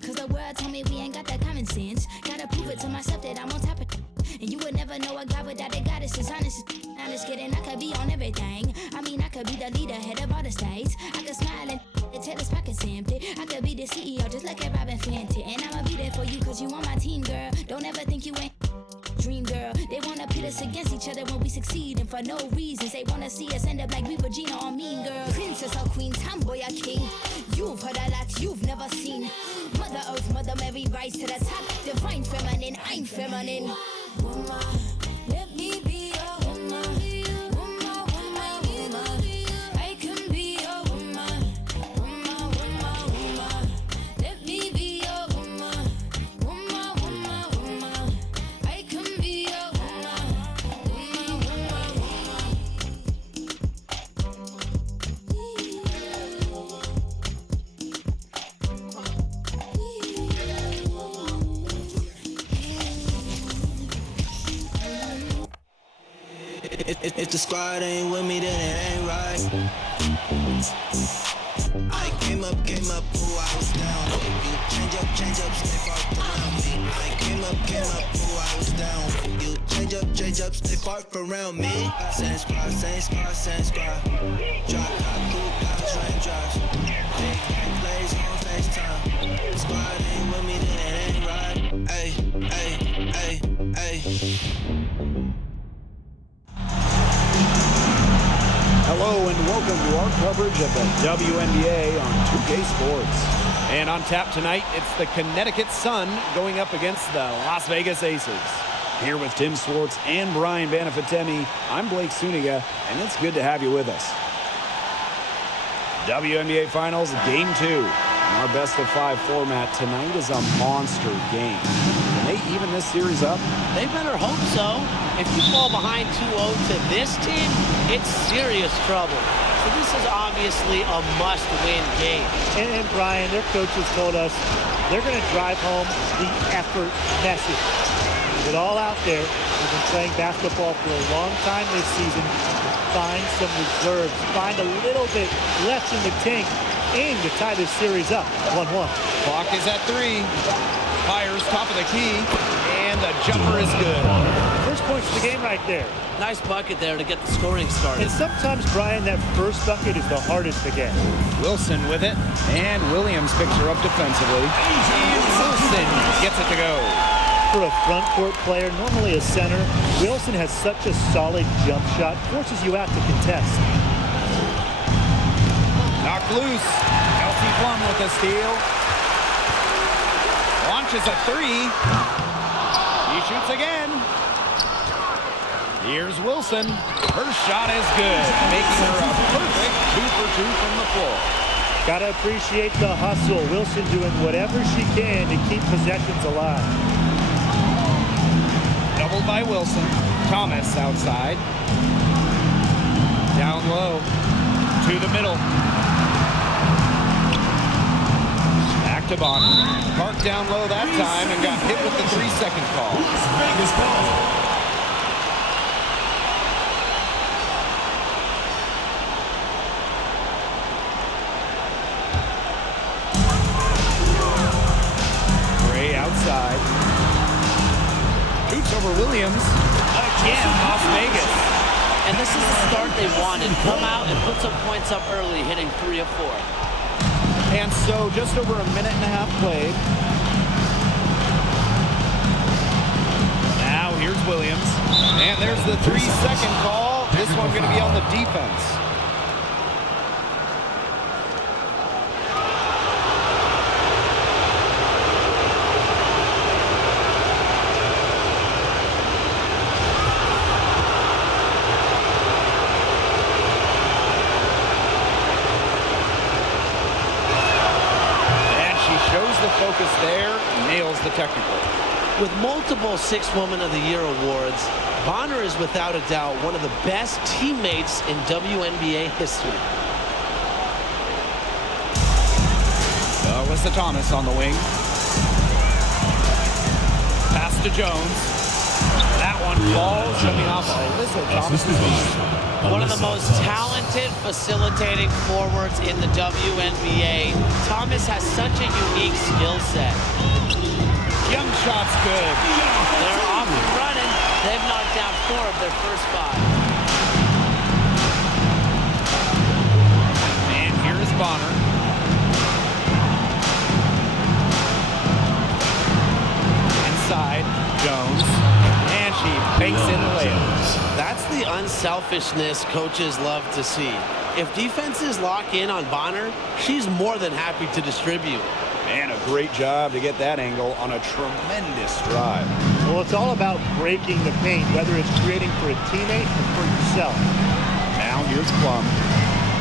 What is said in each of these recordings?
Cause the world told me we ain't got that common sense. Gotta prove it to myself that I'm on top of it. And you would never know a God without a goddess is honest. I'm just kidding, I could be on everything. I mean, I could be the leader, head of all the states. I could smile and tell his pockets empty. I could be the CEO, just like a Robin Fenty. And I'ma be there for you cause you on my team, girl. Don't ever think you ain't dream, girl. They wanna pit us against each other when we succeed, and for no reasons. They wanna see us end up like we Regina or Mean Girl. Princess or queen, tomboy or king. You've heard a lot you've never seen. Mother Earth, Mother Mary, rise to the top. Divine feminine, I'm feminine. Woman, let me be a woman. Woman, woman, woman. I can be a woman. Woman, woman, woman. Let me be a woman. Woman, woman, woman. I can be a woman. Woman, woman, woman. If the squad ain't with me, then it ain't right. I came up, ooh, I was down. You change up, stay far around me. I came up, ooh, I was down. You change up, stay far around me. Same squad. Drop top, cool clouds, raindrops. Big back plays on FaceTime. Squad ain't with me, then it ain't right. Ay. Hello and welcome to our coverage of the WNBA on 2K Sports. And on tap tonight, it's the Connecticut Sun going up against the Las Vegas Aces. Here with Tim Swartz and Brian Banafitemi, I'm Blake Suniga, and it's good to have you with us. WNBA Finals Game 2. Our best-of-5 format tonight is a monster game. Can they even this series up? They better hope so. If you fall behind 2-0 to this team, it's serious trouble. So this is obviously a must-win game. And Brian, their coaches told us they're going to drive home the effort message. With it all out there, we've been playing basketball for a long time this season. Find some reserves. Find a little bit left in the tank. Aim to tie this series up 1-1. Clock is at 3. Fires top of the key, and the jumper is good. First points of the game right there. Nice bucket there to get the scoring started. And sometimes, Brian, that first bucket is the hardest to get. Wilson with it, and Williams picks her up defensively. And Wilson gets it to go. For a front court player, normally a center, Wilson has such a solid jump shot, forces you out to contest. Knocked loose. Kelsey Plum with a steal. Launches a 3. He shoots again. Here's Wilson. Her shot is good, making her a perfect 2 for 2 from the floor. Gotta appreciate the hustle. Wilson doing whatever she can to keep possessions alive. Doubled by Wilson. Thomas outside. Down low. To the middle. Back to Bonner. Parked down low that time and got hit with the 3-second call. Vegas ball. Gray outside. Shoots over Williams. Again, Las Vegas. And this is the start they wanted. Come out and put some points up early, hitting 3 of 4. And so just over a minute and a half played. Now Here's the 3-second call. This one going to be on the defense. Focus there, nails the technical. With multiple Sixth Woman of the Year awards, Bonner is without a doubt one of the best teammates in WNBA history. Alyssa Thomas on the wing. Pass to Jones. That one falls coming off Alyssa Thomas. One of the most talented facilitating forwards in the WNBA. Thomas has such a unique skill set. Young shot's good. They're off and running. They've knocked down 4 of their first 5. And here is Bonner. Inside, Jones. And she banks in the layup. That's the unselfishness coaches love to see. If defenses lock in on Bonner, she's more than happy to distribute. Man, a great job to get that angle on a tremendous drive. Well, it's all about breaking the paint, whether it's creating for a teammate or for yourself. Now here's Plum.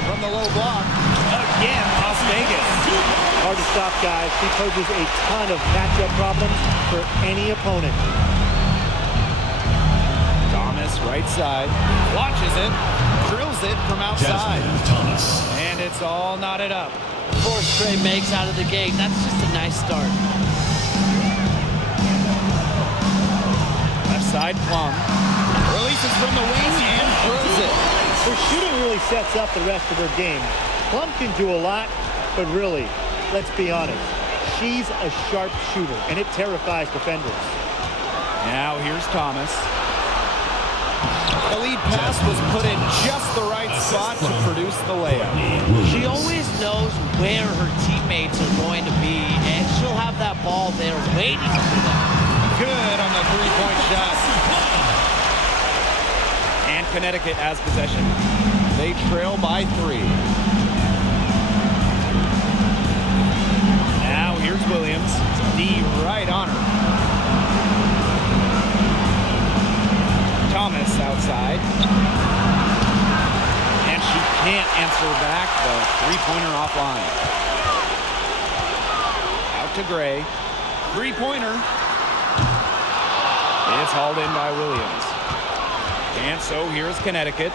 From the low block, again, Las Vegas. Hard to stop, guys. She poses a ton of matchup problems for any opponent. Thomas, right side. Launches it, drills it from outside. And it's all knotted up. 4 straight makes out of the gate. That's just a nice start. Left side, Plum. Releases from the wing and throws it. Her shooting really sets up the rest of her game. Plum can do a lot, but really, let's be honest, she's a sharp shooter, and it terrifies defenders. Now here's Thomas. The lead pass was put in just the right spot to produce the layup. She always knows where her teammates are going to be, and she'll have that ball there waiting for them. Good on the 3-point shot. And Connecticut has possession. They trail by 3. Now here's Williams. D right on her. Thomas outside. And she can't answer back the 3-pointer offline. Out to Gray. 3-pointer. It's hauled in by Williams. And so here's Connecticut.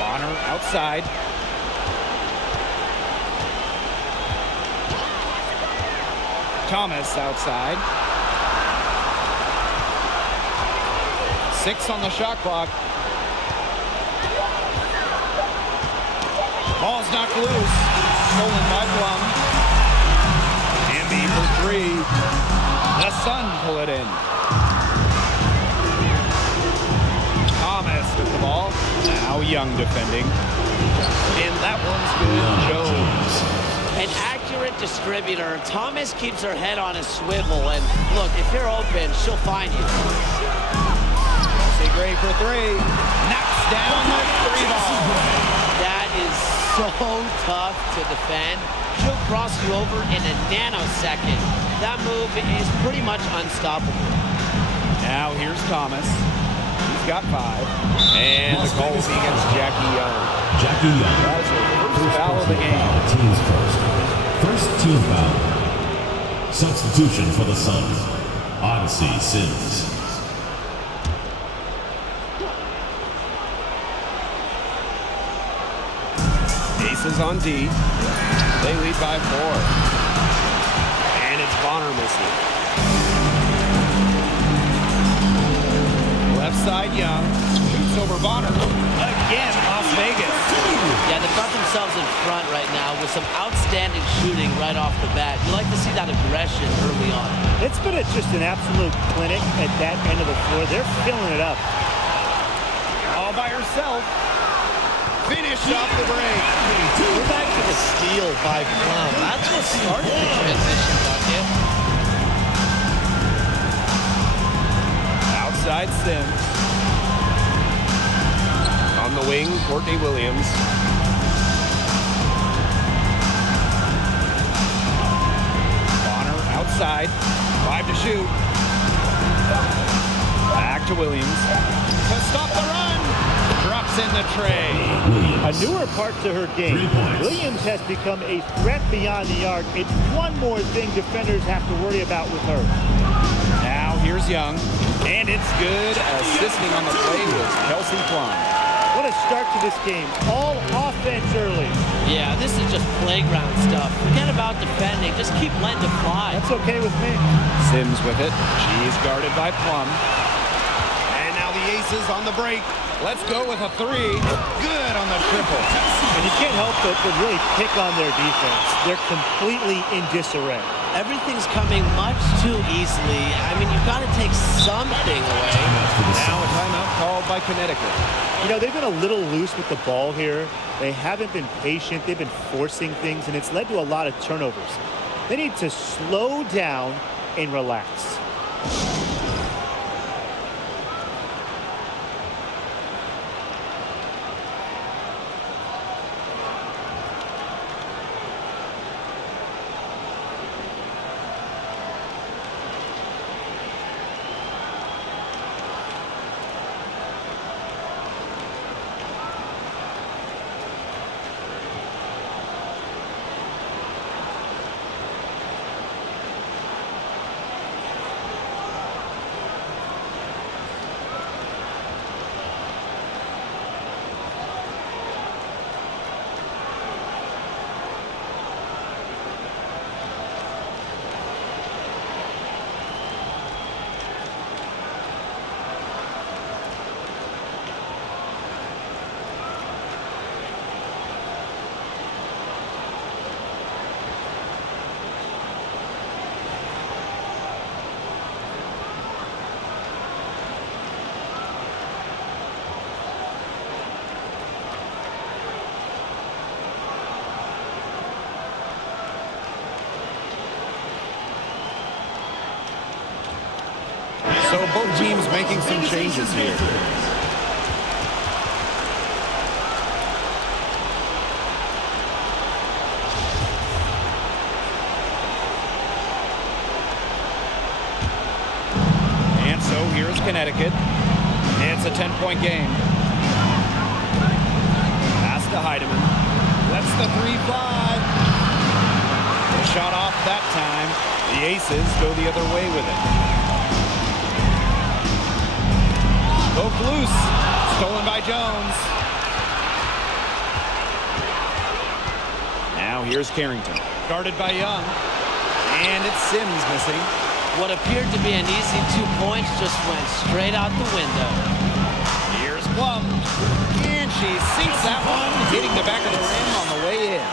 Bonner outside. Thomas outside. 6 on the shot clock. Ball's knocked loose. Stolen by Plum. And B for 3. The Sun pull it in. Thomas with the ball. Now Young defending. And that one's good. Jones. An accurate distributor. Thomas keeps her head on a swivel, and look, if you're open, she'll find you. Gray for 3. Knocks down the 3 ball. That is so tough to defend. She'll cross you over in a nanosecond. That move is pretty much unstoppable. Now here's Thomas. He's got 5. And the call will be against Jackie Young. Jackie Young. That is her first foul of the game. Team's first team foul. Substitution for the Sun. Odyssey Sims. Aces on D. They lead by 4. And it's Bonner missing. Left side, Young. Shoots over Bonner. Again, Las Vegas. Yeah, they've got themselves in front right now with some outstanding shooting right off the bat. You like to see that aggression early on. It's been just an absolute clinic at that end of the floor. They're filling it up. All by herself. Finish off the break. We're back to the steal by Plum. That's what started the transition bucket. Outside Sims. wing, Courtney Williams. Bonner outside. 5 to shoot. Back to Williams. To stop the run. Drops in the tray. A newer part to her game. 3 points. Williams has become a threat beyond the arc. It's one more thing defenders have to worry about with her. Now here's Young. And it's good. Assisting on the play was Kelsey Plum. What a start to this game. All offense early. Yeah, this is just playground stuff. Forget about defending. Just keep letting it fly. That's okay with me. Sims with it. She's guarded by Plum. And now the Aces on the break. Let's go with a 3. Good on the triple. And you can't help but really pick on their defense. They're completely in disarray. Everything's coming much too easily. I mean, you've got to take something away. Now a timeout called by Connecticut. You know, they've been a little loose with the ball here. They haven't been patient. They've been forcing things, and it's led to a lot of turnovers. They need to slow down and relax. So both teams making some changes here. And so here's Connecticut. It's a 10-point game. Pass to Heidemann. Lets the 3 fly. The shot off that time. The Aces go the other way with it. Poke loose. Stolen by Jones. Now here's Carrington. Guarded by Young. And it's Sims missing. What appeared to be an easy 2 points just went straight out the window. Here's Plum. And she sinks that one, hitting the back of the rim on the way in.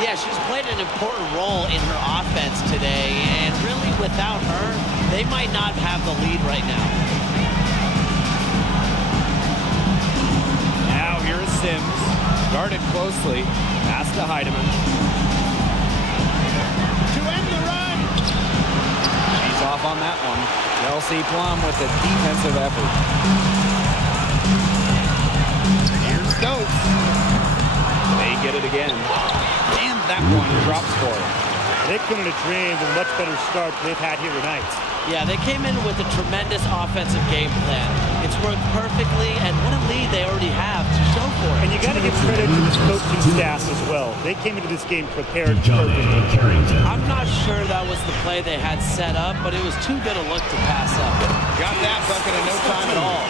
Yeah, she's played an important role in her offense today, and really without her, they might not have the lead right now. Now here is Sims, guarded closely, pass to Heidemann. To end the run! She's off on that one. Kelsey Plum with a defensive effort. Here's Stokes. They get it again. And that one drops for them. They couldn't have dreamed of a much better start they've had here tonight. Yeah, they came in with a tremendous offensive game plan. It's worked perfectly, and what a lead they already have to show for it. And you got to give credit to this coaching staff as well. They came into this game prepared perfectly. Carrington. I'm not sure that was the play they had set up, but it was too good a look to pass up. Got that bucket in no time at all.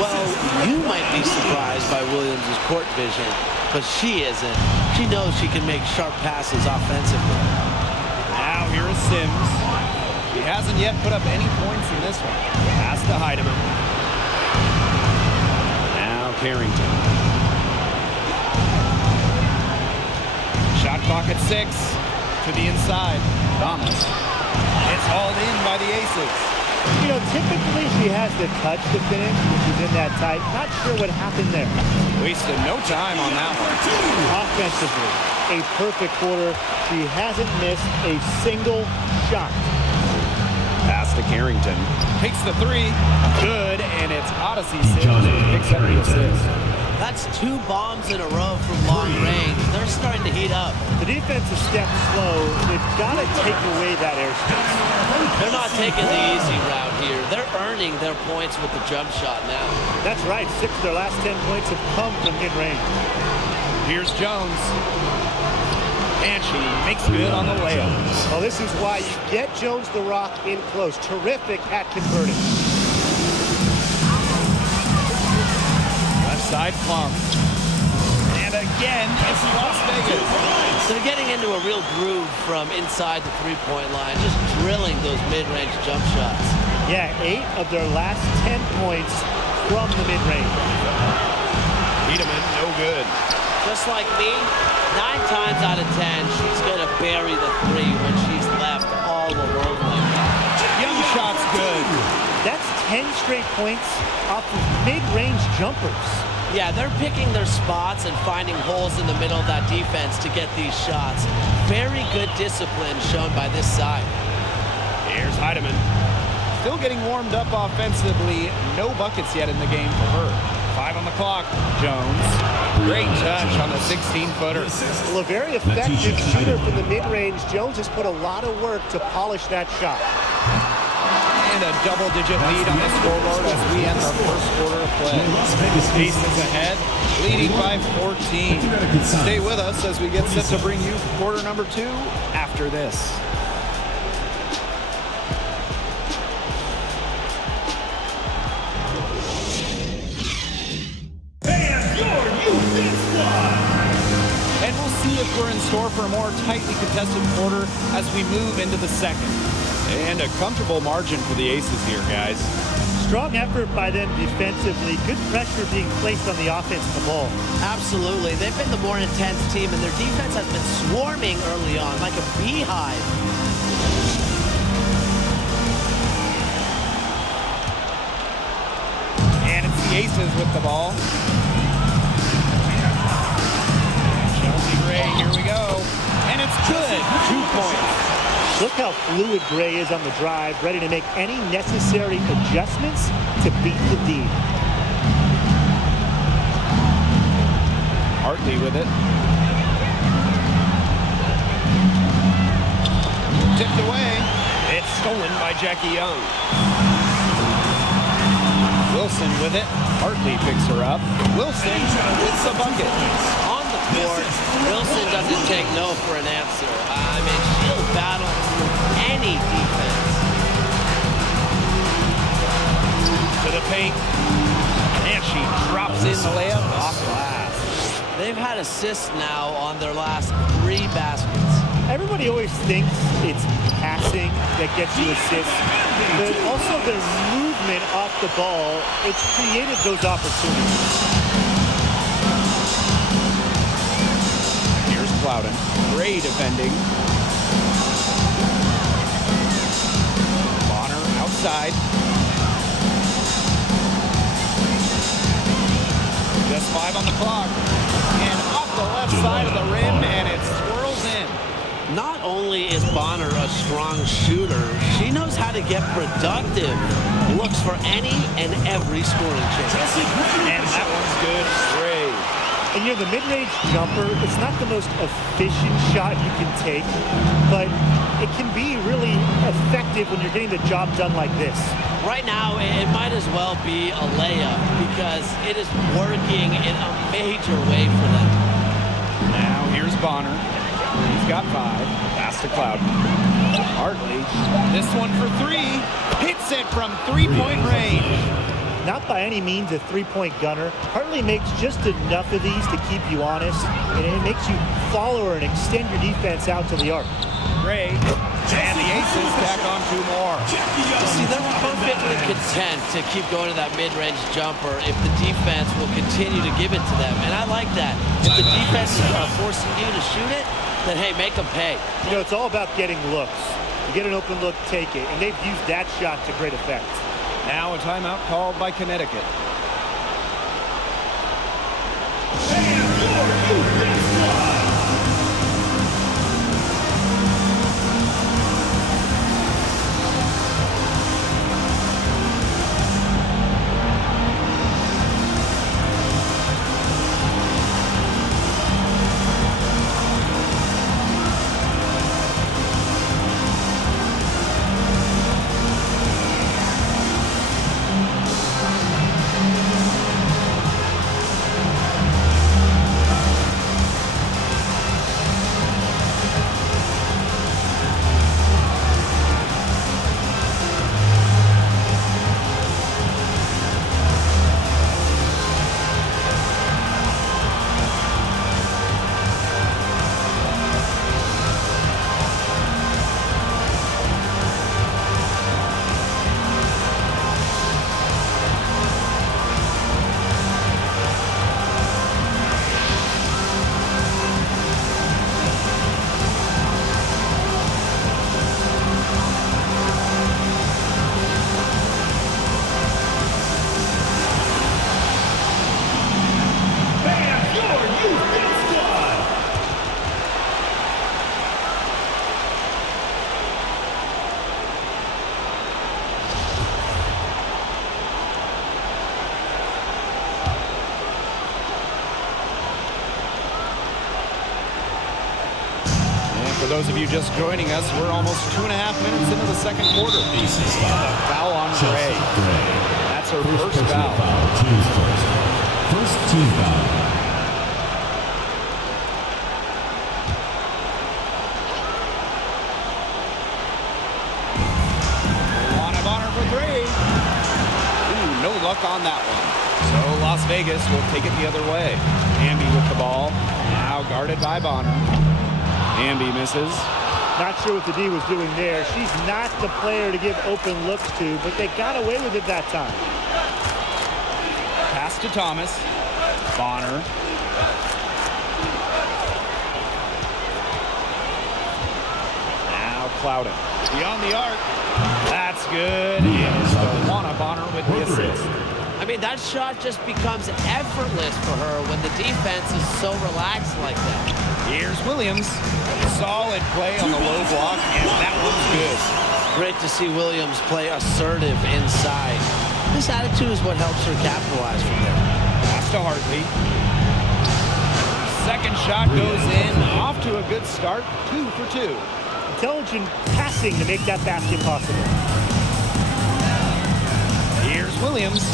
Well, you might be surprised by Williams' court vision, but she isn't. She knows she can make sharp passes offensively. Now here is Sims. He hasn't yet put up any points in this one. Pass to Heidemann. Now Carrington. Shot clock at 6. To the inside. Thomas. It's hauled in by the Aces. You know, typically she has the touch to finish when she's in that tight. Not sure what happened there. Wasted no time on that one. Offensively, a perfect quarter. She hasn't missed a single shot. Pass to Carrington. Takes the 3. Good, and it's Odyssey Sims who picks up the assist. That's 2 bombs in a row from long range. They're starting to heat up. The defense is stepped slow. They've got to take away that airspace. They're not taking the easy route here. They're earning their points with the jump shot now. That's right. 6 of their last 10 points have come from mid-range. Here's Jones. And she makes good on the layup. Well, this is why you get Jones the Rock in close. Terrific at converting. Left side Plum. And again, it's Las Vegas. They're getting into a real groove from inside the three-point line, just drilling those mid-range jump shots. Yeah, 8 of their last 10 points from the mid-range. Wiedemann, no good. Just like me, 9 times out of 10, she's going to bury the 3 when she's left all alone like that. Young shot's good. That's 10 straight points off of mid-range jumpers. Yeah, they're picking their spots and finding holes in the middle of that defense to get these shots. Very good discipline shown by this side. Here's Wiedemann. Still getting warmed up offensively. No buckets yet in the game for her. 5 on the clock. Jones. Great touch on the 16-footer. Well, a very effective shooter from the mid-range. Jones has put a lot of work to polish that shot. And a double-digit lead on the scoreboard as we end our first quarter of play. Aces ahead, leading by 14. Stay with us as we get set to bring you quarter number 2 after this. And we'll see if we're in store for a more tightly contested quarter as we move into the second. And a comfortable margin for the Aces here, guys. Strong effort by them defensively. Good pressure being placed on the offense of the ball. Absolutely. They've been the more intense team, and their defense has been swarming early on like a beehive. And it's the Aces with the ball. Chelsea Gray, here we go. And it's good. 2 points. Look how fluid Gray is on the drive, ready to make any necessary adjustments to beat the D. Hartley with it. Tipped away. It's stolen by Jackie Young. Wilson with it. Hartley picks her up. Wilson with the bucket. On the court, Wilson doesn't take no for an answer. I mean, she'll battle through any defense. To the paint. And she drops in the layup off glass. They've had assists now on their last 3 baskets. Everybody always thinks it's passing that gets you assists, but also their movement off the ball, it's created those opportunities. Here's Plowden. Gray defending. Bonner outside. Just 5 on the clock. And off the left side of the rim, and it swirls in. Not only is Bonner a strong shooter, she knows how to get productive. Looks for any and every scoring chance. And that one's good. Gray. And you know, the mid-range jumper, it's not the most efficient shot you can take, but it can be really effective when you're getting the job done like this. Right now, it might as well be a layup because it is working in a major way for them. Now here's Bonner. He's got 5. Pass to Clouden. Hartley. This one for 3. Hits it from 3-point range. Not by any means a three-point gunner. Hartley makes just enough of these to keep you honest, and it makes you follow her and extend your defense out to the arc. Gray. And the Aces tack on 2 more. See, they're perfectly content to keep going to that mid-range jumper if the defense will continue to give it to them, and I like that. If the defense is forcing you to shoot it, then hey, make them pay. You know, it's all about getting looks. You get an open look, take it, and they've used that shot to great effect. Now a timeout called by Connecticut. those of you just joining us, we're almost 2.5 minutes into the second quarter. Aces foul. Foul on Chelsea Gray. Gray. That's her First first personal foul. foul. Team's first. First team foul. Bonner for three. Ooh, no luck on that one. So Las Vegas will take it the other way. Hamby with the ball. Now guarded by Bonner. Hamby misses. Not sure what the D was doing there. She's not the player to give open looks to, but they got away with it that time. Pass to Thomas. Bonner. Now Clouden. Beyond the arc. That's good. And Juana Bonner with the assist. I mean, that shot just becomes effortless for her when the defense is so relaxed like that. Here's Williams. Solid play on the low block, and that one's good. Great to see Williams play assertive inside. This attitude is what helps her capitalize from there. Pass to Hartley. Second shot goes in. Off to a good start. 2 for 2. Intelligent passing to make that basket possible. Here's Williams.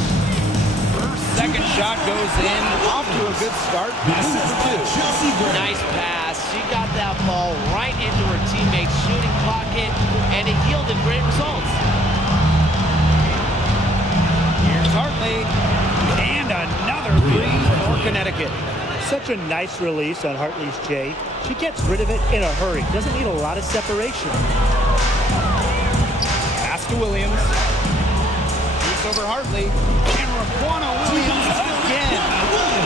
Second shot goes in. Off to a good start. 2 for 2. Nice pass. She got that ball right into her teammate's shooting pocket, and it yielded great results. Here's Hartley. And another three for Connecticut. Such a nice release on Hartley's J. She gets rid of it in a hurry. Doesn't need a lot of separation. Pass to Williams. Shoots over Hartley. And Raquana Williams again.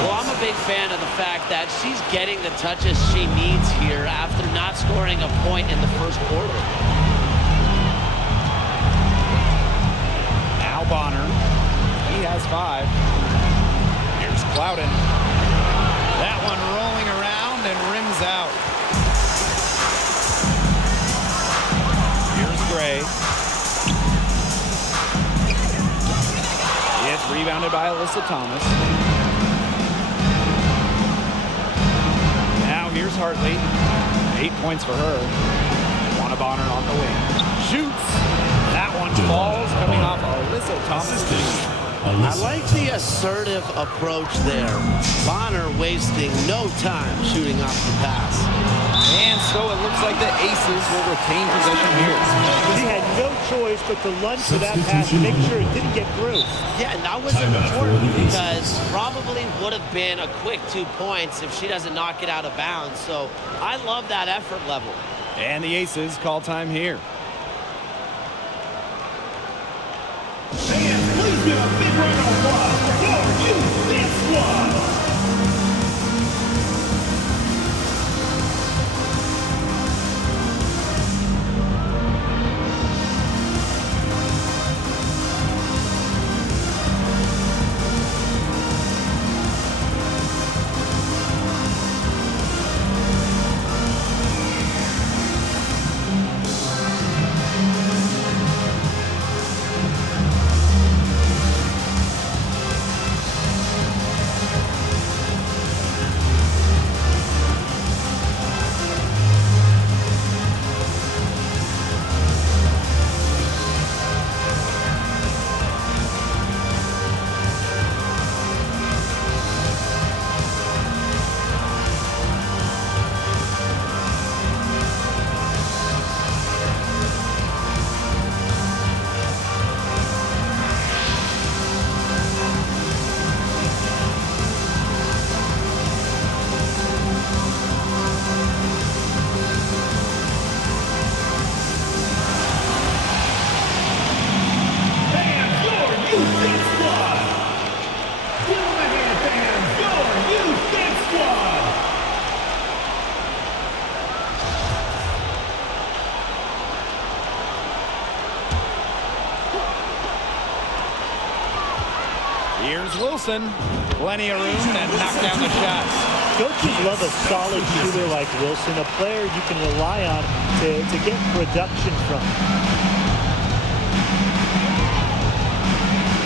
Well, I'm a big fan of the fact that she's getting the touches she needs here after not scoring a point in the first quarter. Now Bonner. He has 5. Here's Clouden. That one rolling around and rims out. Here's Gray. It's rebounded by Alyssa Thomas. Now here's Hartley. 8 points for her. Juana Bonner on the wing. Shoots. That one falls coming off Alyssa Thomas. I like the assertive approach there. Bonner wasting no time shooting off the pass. And so it looks like the Aces will retain possession here. She had no choice but to lunge for that pass to make sure it didn't get through. Yeah, and that was important because probably would have been a quick 2 points if she doesn't knock it out of bounds. So I love that effort level. And the Aces call time here. Fans, please give a big round of applause for your youth dance squad. Here's Wilson. Plenty of room and knock down the shots. Coaches love a solid shooter like Wilson, a player you can rely on to get production from.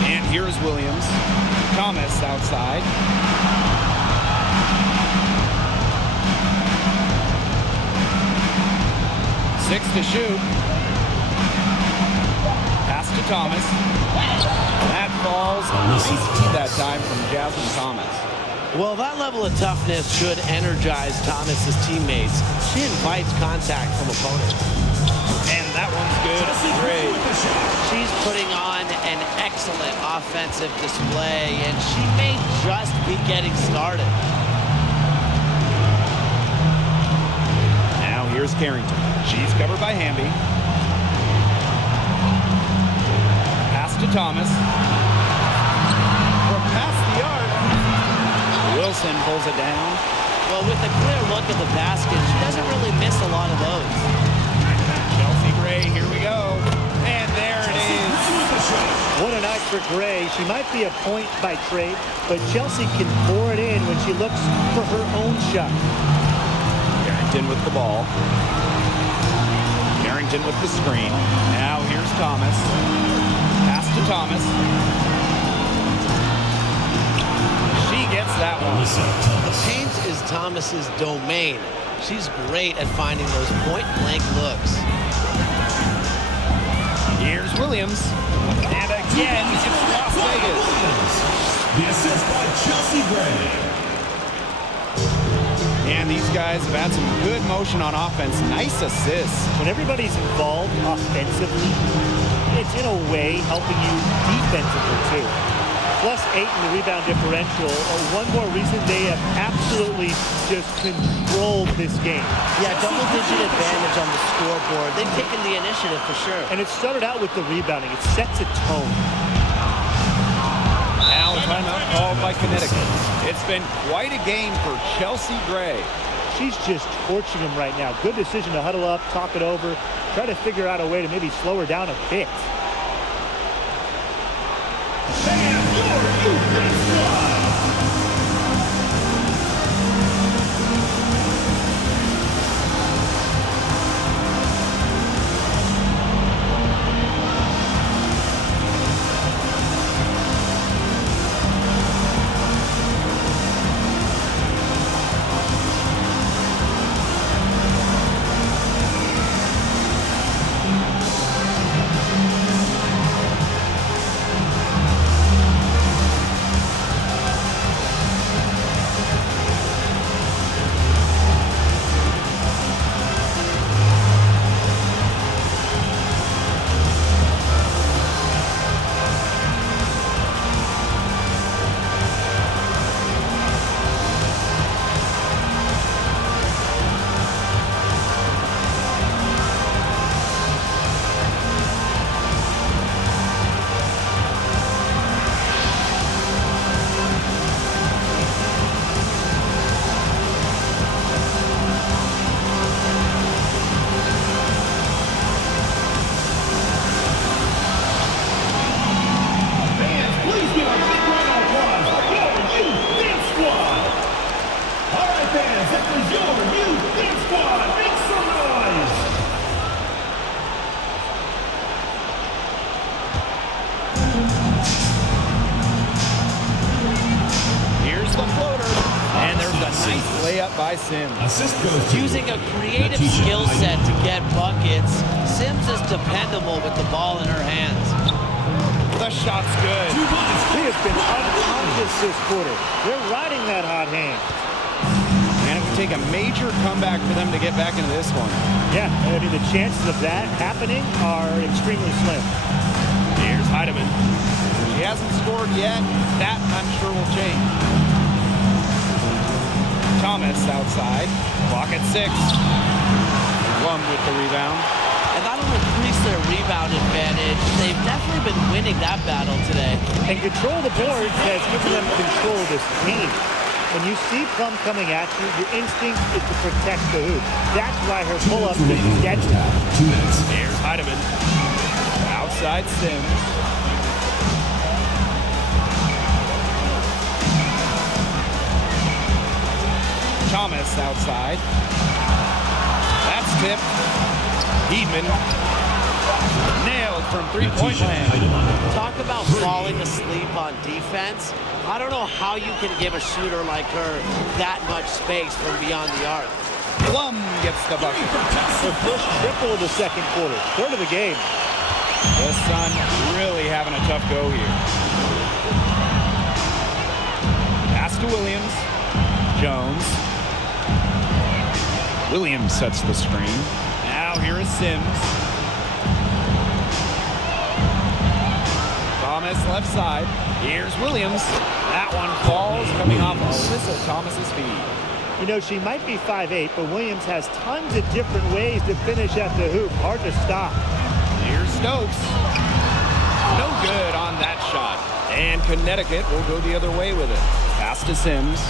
And here's Williams. Thomas outside. to shoot. Pass to Thomas. That falls. Nice feed that time from Jasmine Thomas. Well, that level of toughness should energize Thomas's teammates. She invites contact from opponents. And that one's good. Great. She's putting on an excellent offensive display, and she may just be getting started. Now here's Carrington. She's covered by Hamby. Pass to Thomas. From past the arc. Wilson pulls it down. Well, with a clear look at the basket, she doesn't really miss a lot of those. Chelsea Gray, here we go. And there it is. What a night for Gray. She might be a point by trade, but Chelsea can pour it in when she looks for her own shot. Carrington with the ball. Carrington with the screen. Now here's Thomas. Pass to Thomas. She gets that one. Paint is Thomas's domain. She's great at finding those point-blank looks. Here's Williams. And again, it's Las Vegas. The assist by Chelsea Gray. And these guys have had some good motion on offense. Nice assists. When everybody's involved offensively, it's in a way helping you defensively too. +8 in the rebound differential. One more reason they have absolutely just controlled this game. Yeah, double-digit advantage on the scoreboard. They've taken the initiative for sure. And it started out with the rebounding. It sets a tone. Now a timeout called by Connecticut. It's been quite a game for Chelsea Gray. She's just torching them right now. Good decision to huddle up, talk it over, try to figure out a way to maybe slow her down a bit. By Sims. Assist goes to Using a creative skill set to get buckets, Sims is dependable with the ball in her hands. The shot's good. She has been unconscious this quarter. They're riding that hot hand. And it would take a major comeback for them to get back into this one. Yeah, I mean, the chances of that happening are extremely slim. Here's Heidemann. She hasn't scored yet. That, I'm sure, will change. Thomas outside. Clock at 6. Lum with the rebound. And that'll increase their rebound advantage. They've definitely been winning that battle today. And control of the boards has given them control of this team. When you see Plum coming at you, your instinct is to protect the hoop. That's why her pull-up is deadly. 2 minutes. Here's Heidemann. Outside Sims. Thomas outside. That's tipped. Heedman nailed from three-point land. Talk about falling asleep on defense. I don't know how you can give a shooter like her that much space from beyond the arc. Plum gets the bucket. Their first triple of the second quarter, third of the game. The Sun really having a tough go here. Pass to Williams. Jones. Williams sets the screen. Now here is Sims. Thomas left side. Here's Williams. That one falls coming off Alyssa Thomas's feet. You know, she might be 5'8", but Williams has tons of different ways to finish at the hoop. Hard to stop. Here's Stokes. No good on that shot. And Connecticut will go the other way with it. Pass to Sims.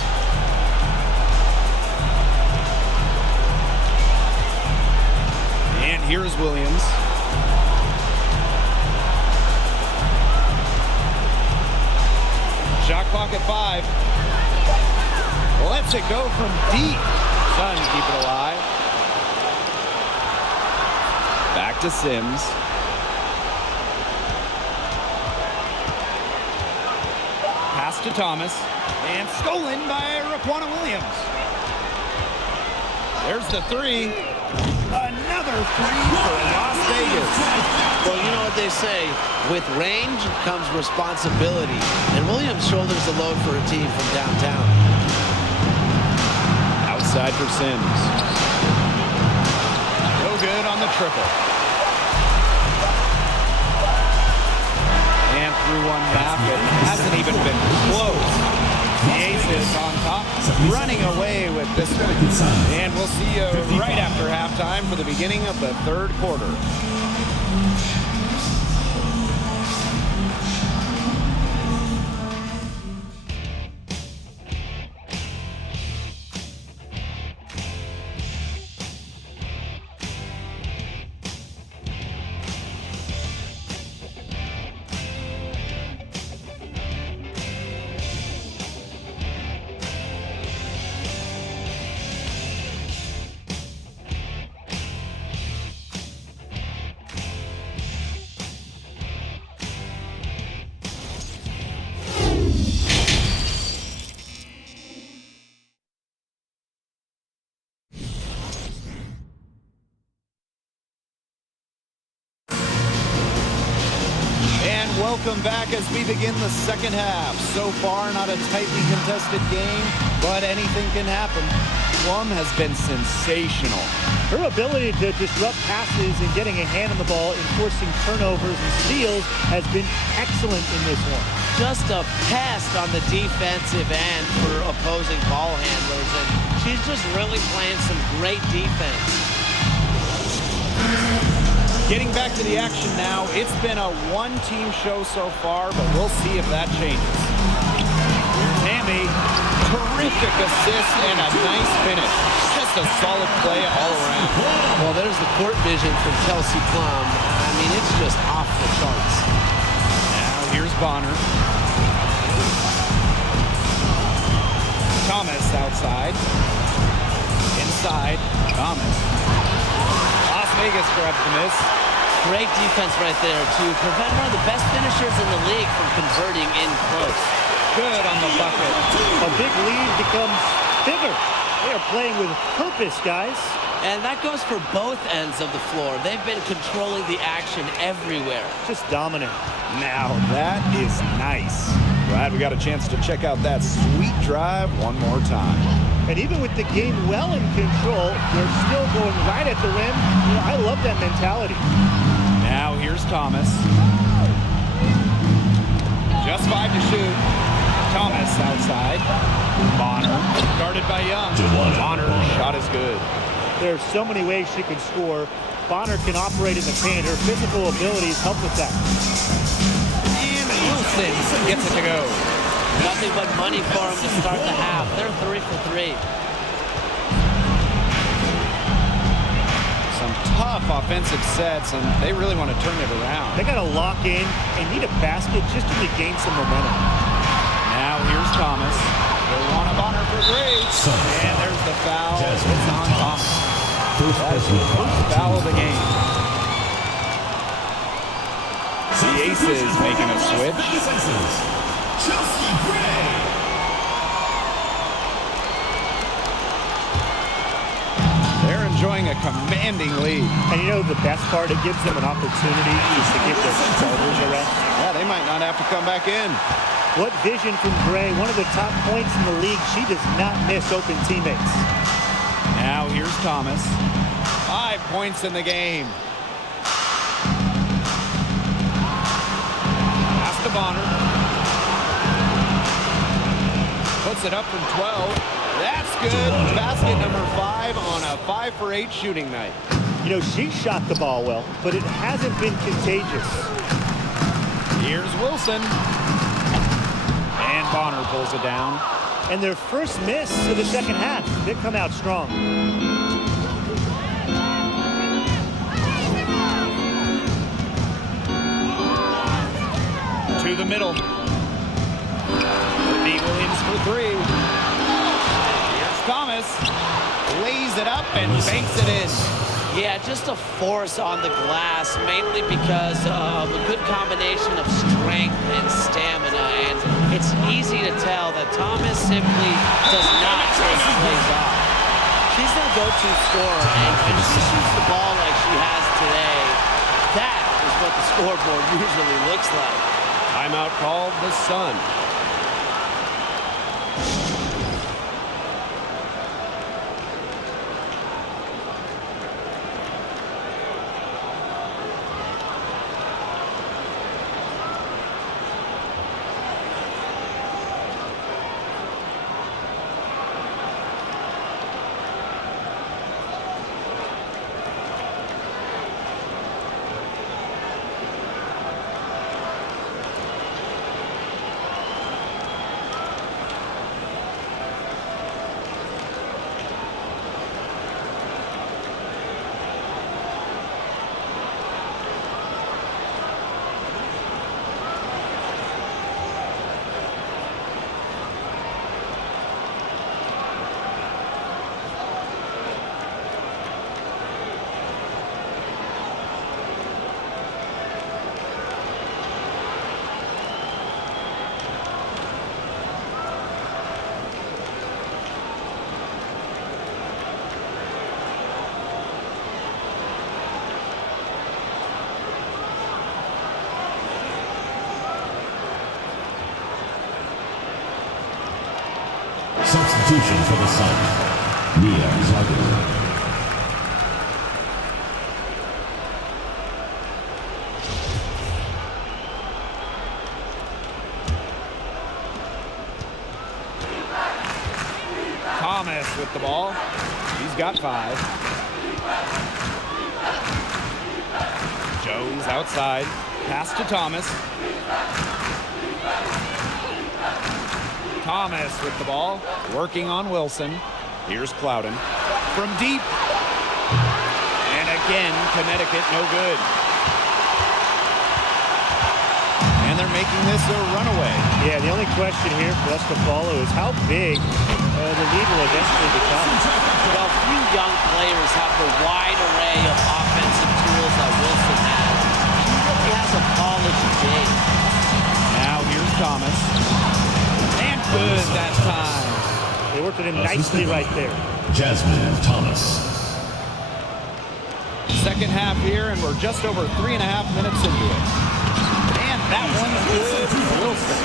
And here's Williams. Shot clock at 5. Lets it go from deep. Suns keep it alive. Back to Sims. Pass to Thomas. And stolen by Raquana Williams. There's the 3. Another 3 for Las Vegas. Well, you know what they say, with range comes responsibility, and Williams shoulders the load for a team from downtown. Outside for Sims. No good on the triple. And through one half, it hasn't even been close. The Aces on top, running away with this one. And we'll see you right after halftime for the beginning of the third quarter. Welcome back as we begin the second half. So far, not a tightly contested game, but anything can happen. Plum has been sensational. Her ability to disrupt passes and getting a hand on the ball and forcing turnovers and steals has been excellent in this one. Just a pest on the defensive end for opposing ball handlers, and she's just really playing some great defense. Getting back to the action now, it's been a one-team show so far, but we'll see if that changes. Here's Hammy. Terrific assist and a nice finish. Just a solid play all around. Well, there's the court vision from Kelsey Plum. I mean, it's just off the charts. Now here's Bonner. Thomas outside. Inside, Thomas. Las Vegas grabs the miss. Great defense right there to prevent one of the best finishers in the league from converting in close. Good on the bucket. A big lead becomes bigger. They are playing with purpose, guys. And that goes for both ends of the floor. They've been controlling the action everywhere. Just dominant. Now that is nice. Glad we got a chance to check out that sweet drive one more time. And even with the game well in control, they're still going right at the rim. You know, I love that mentality. Now here's Thomas. Just 5 to shoot. Thomas outside. Bonner guarded by Young. Bonner's shot is good. There are so many ways she can score. Bonner can operate in the paint. Her physical abilities help with that. And Wilson gets it to go. Nothing but money for them to start the half. They're 3 for 3. Some tough offensive sets, and they really want to turn it around. They got to lock in and need a basket just to regain some momentum. Now here's Thomas. They'll want a Bonner for 3. And there's the foul. It's on Thomas. That's the first foul of the game. The Aces making a switch. commanding lead. And you know the best part? It gives them an opportunity just to give their starters a rest. Yeah, they might not have to come back in. What vision from Gray, one of the top points in the league. She does not miss open teammates. Now here's Thomas. 5 points in the game. Pass to Bonner. Puts it up from 12. That's good. Basket number 5 on a 5 for 8 shooting night. You know, she shot the ball well, but it hasn't been contagious. Here's Wilson. And Bonner pulls it down. And their first miss of the second half. They come out strong. To the middle. Courtney Williams for 3. Here's Thomas. Lays it up and banks it in. Yeah, just a force on the glass, mainly because of a good combination of strength and stamina. And it's easy to tell that Thomas simply does not take plays off. She's their go-to scorer, and when she shoots the ball like she has today, that is what the scoreboard usually looks like. Timeout called the Sun. Substitution for the Sun. Mia Clark. Thomas with the ball. He's got 5. Jones outside. Pass to Thomas. Thomas with the ball, working on Wilson. Here's Clouden. From deep. And again, Connecticut no good. And they're making this a runaway. Yeah, the only question here for us to follow is how big the lead will eventually become. Well, few young players have the wide array of offensive tools that Wilson has. He really has a college game. Now here's Thomas. And good that time. They worked it in nicely right there. Jasmine Thomas. Second half here, and we're just over 3.5 minutes into it. And that one's good for Wilson.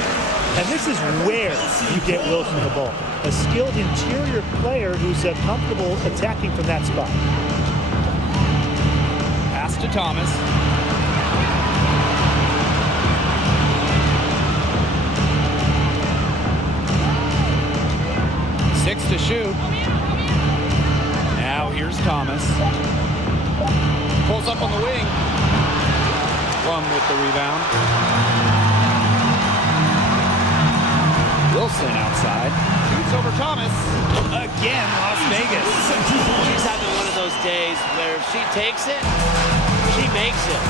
And this is where you get Wilson the ball. A skilled interior player who's comfortable attacking from that spot. Pass to Thomas. Six to shoot. Now here's Thomas. Pulls up on the wing. Plum with the rebound. Wilson outside. Shoots over Thomas. Again, Las Vegas. She's having one of those days where if she takes it, she makes it.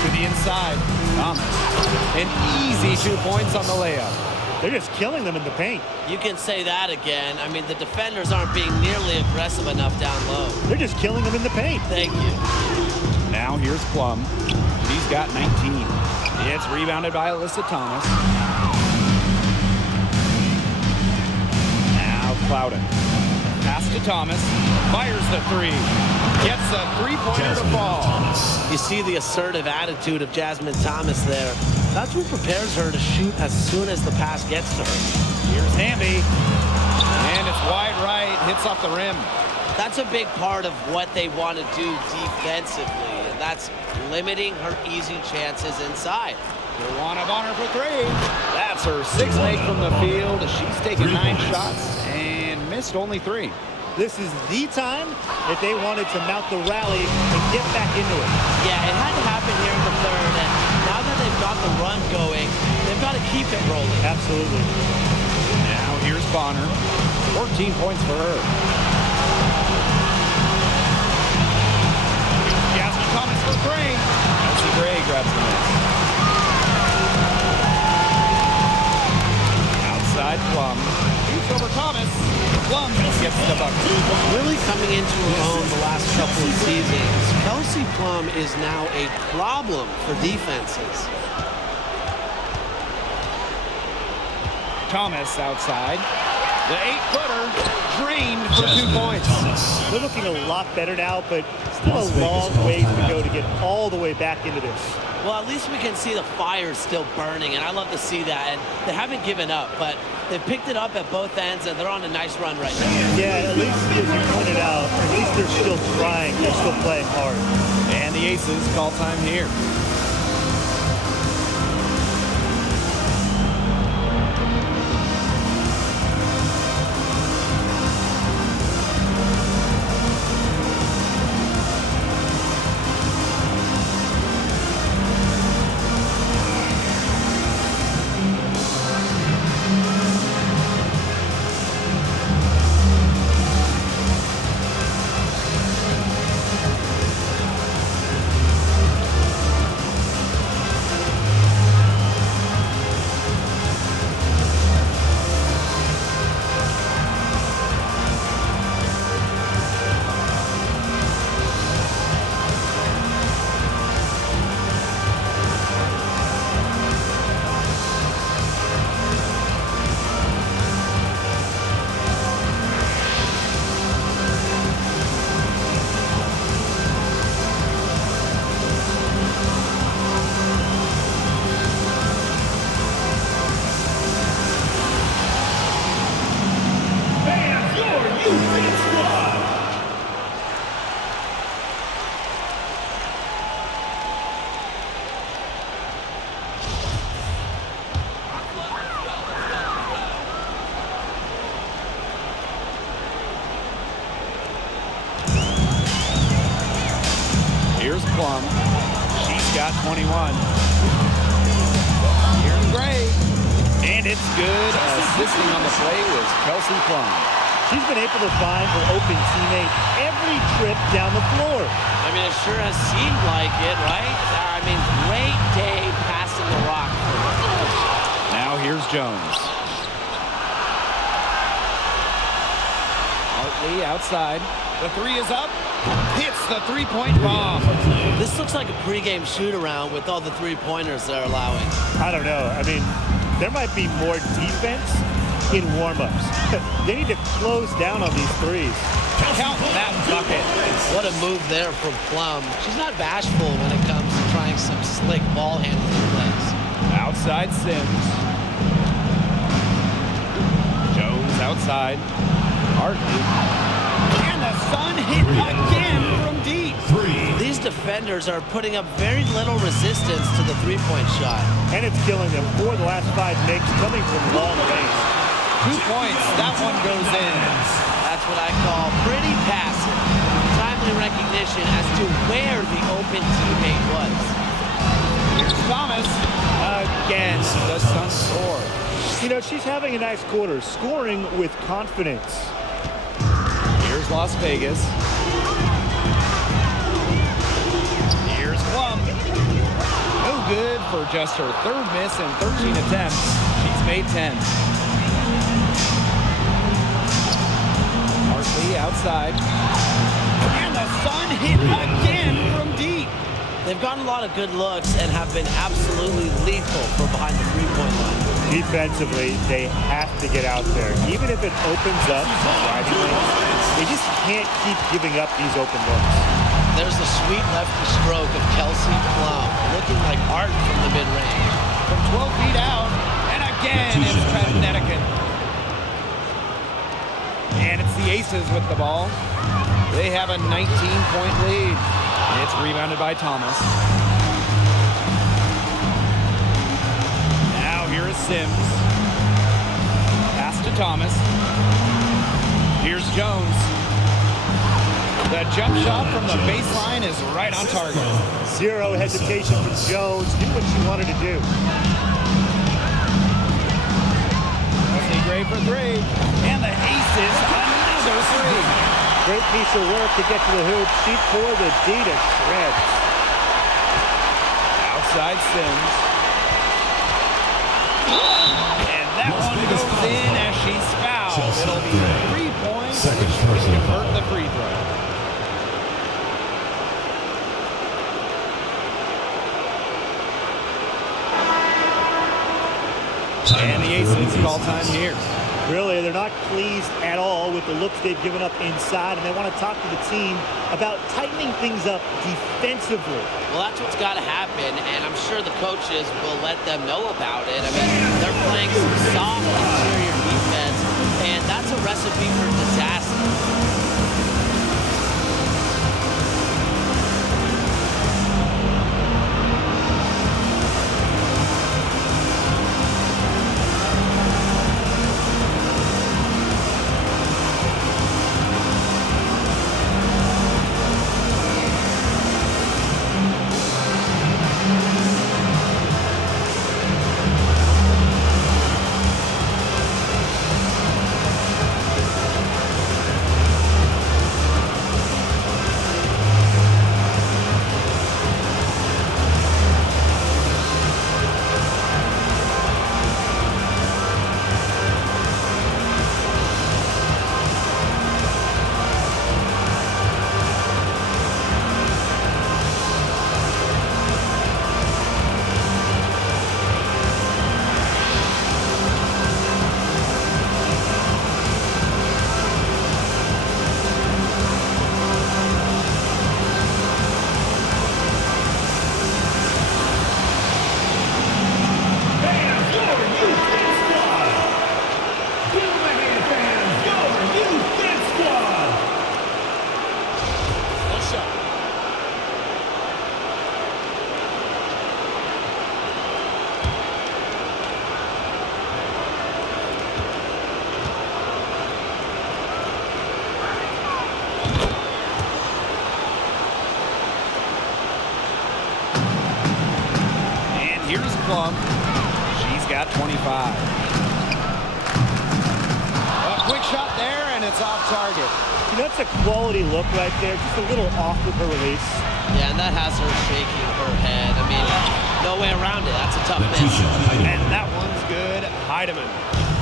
To the inside. Thomas. An easy 2 points on the layup. They're just killing them in the paint. You can say that again. I mean, the defenders aren't being nearly aggressive enough down low. They're just killing them in the paint. Thank you. Now here's Plum. He's got 19. It's rebounded by Alyssa Thomas. Now Clouden. Pass to Thomas. Fires the three. Gets a three-pointer to fall. You see the assertive attitude of Jasmine Thomas there. That's what prepares her to shoot as soon as the pass gets to her. Here's Hamby. And it's wide right. Hits off the rim. That's a big part of what they want to do defensively, and that's limiting her easy chances inside. Joanna Bonner for three. That's her sixth make from the field. She's taken 9 shots and missed only 3. This is the time that they wanted to mount the rally and get back into it. Yeah, it had to happen here in the third, and now that they've got the run going, they've got to keep it rolling. Absolutely. Now here's Bonner. 14 points for her. Jasmine Thomas for three. Elsie Gray grabs the miss. Outside Plum. Shoots over Thomas. Plum gets the bucket. Really coming into her own the last couple of seasons. Kelsey Plum is now a problem for defenses. Thomas outside. The 8-footer drained for 2 points. They're looking a lot better now, but still a long ways to go to get all the way back into this. Well, at least we can see the fire still burning, and I love to see that. And they haven't given up, but they've picked it up at both ends, and they're on a nice run right now. Yeah, at least, as you pointed out, at least they're still trying. They're still playing hard. And the Aces call time here. Here's Plum. She's got 21. Here's Gray. And it's good. Assisting on the play was Kelsey Plum. She's been able to find her open teammate every trip down the floor. I mean, it sure has seemed like it, right? I mean, great day passing the rock for her. Now here's Jones. Hartley outside. The three is up. Hits the three-point bomb. This looks like a pregame shoot-around with all the three-pointers they're allowing. I don't know. I mean, there might be more defense in warm-ups. They need to close down on these threes. Count that bucket. What a move there from Plum. She's not bashful when it comes to trying some slick ball handling plays. Outside Sims. Jones outside. Hartley. And the Sun hit again from deep. These defenders are putting up very little resistance to the three-point shot. And it's killing them. 4 of the last 5 makes coming from long range. 2 points. That one goes in. That's what I call pretty passive. Timely recognition as to where the open teammate was. Here's Thomas. Again, the Sun score. You know, she's having a nice quarter, scoring with confidence. Here's Las Vegas. Here's Plum. No good for just her 3rd miss in 13 attempts. She's made 10. Hartley outside. And the Sun hit again from deep. They've gotten a lot of good looks and have been absolutely lethal from behind the three-point line. Defensively, they have to get out there. Even if it opens up some driving lanes, They just can't keep giving up these open looks. There's the sweet lefty stroke of Kelsey Plum, looking like art from the mid-range. From 12 feet out, and again it's Connecticut. And it's the Aces with the ball. They have a 19-point lead. It's rebounded by Thomas. Now here is Sims. Pass to Thomas. Here's Jones. The jump shot from the baseline is right on target. Zero hesitation from Jones. Knew what she wanted to do. Wesley Gray for three. And the Aces, another three. Great piece of work to get to the hoop. She tore the D to shreds. Outside Sims. And that one goes in as she's fouled. It'll be 3 points. Second personal Convert the free throw. And the Aces call time here. Really, they're not pleased at all with the looks they've given up inside, and they want to talk to the team about tightening things up defensively. Well, that's what's got to happen, and I'm sure the coaches will let them know about it. I mean, they're playing some soft interior defense, and that's a recipe for disaster. Here's Plum. She's got 25. A quick shot there, and it's off target. You know, that's a quality look right there. Just a little off with her release. Yeah, and that has her shaking her head. I mean, no way around it. That's a tough miss. And that one's good. Heidemann.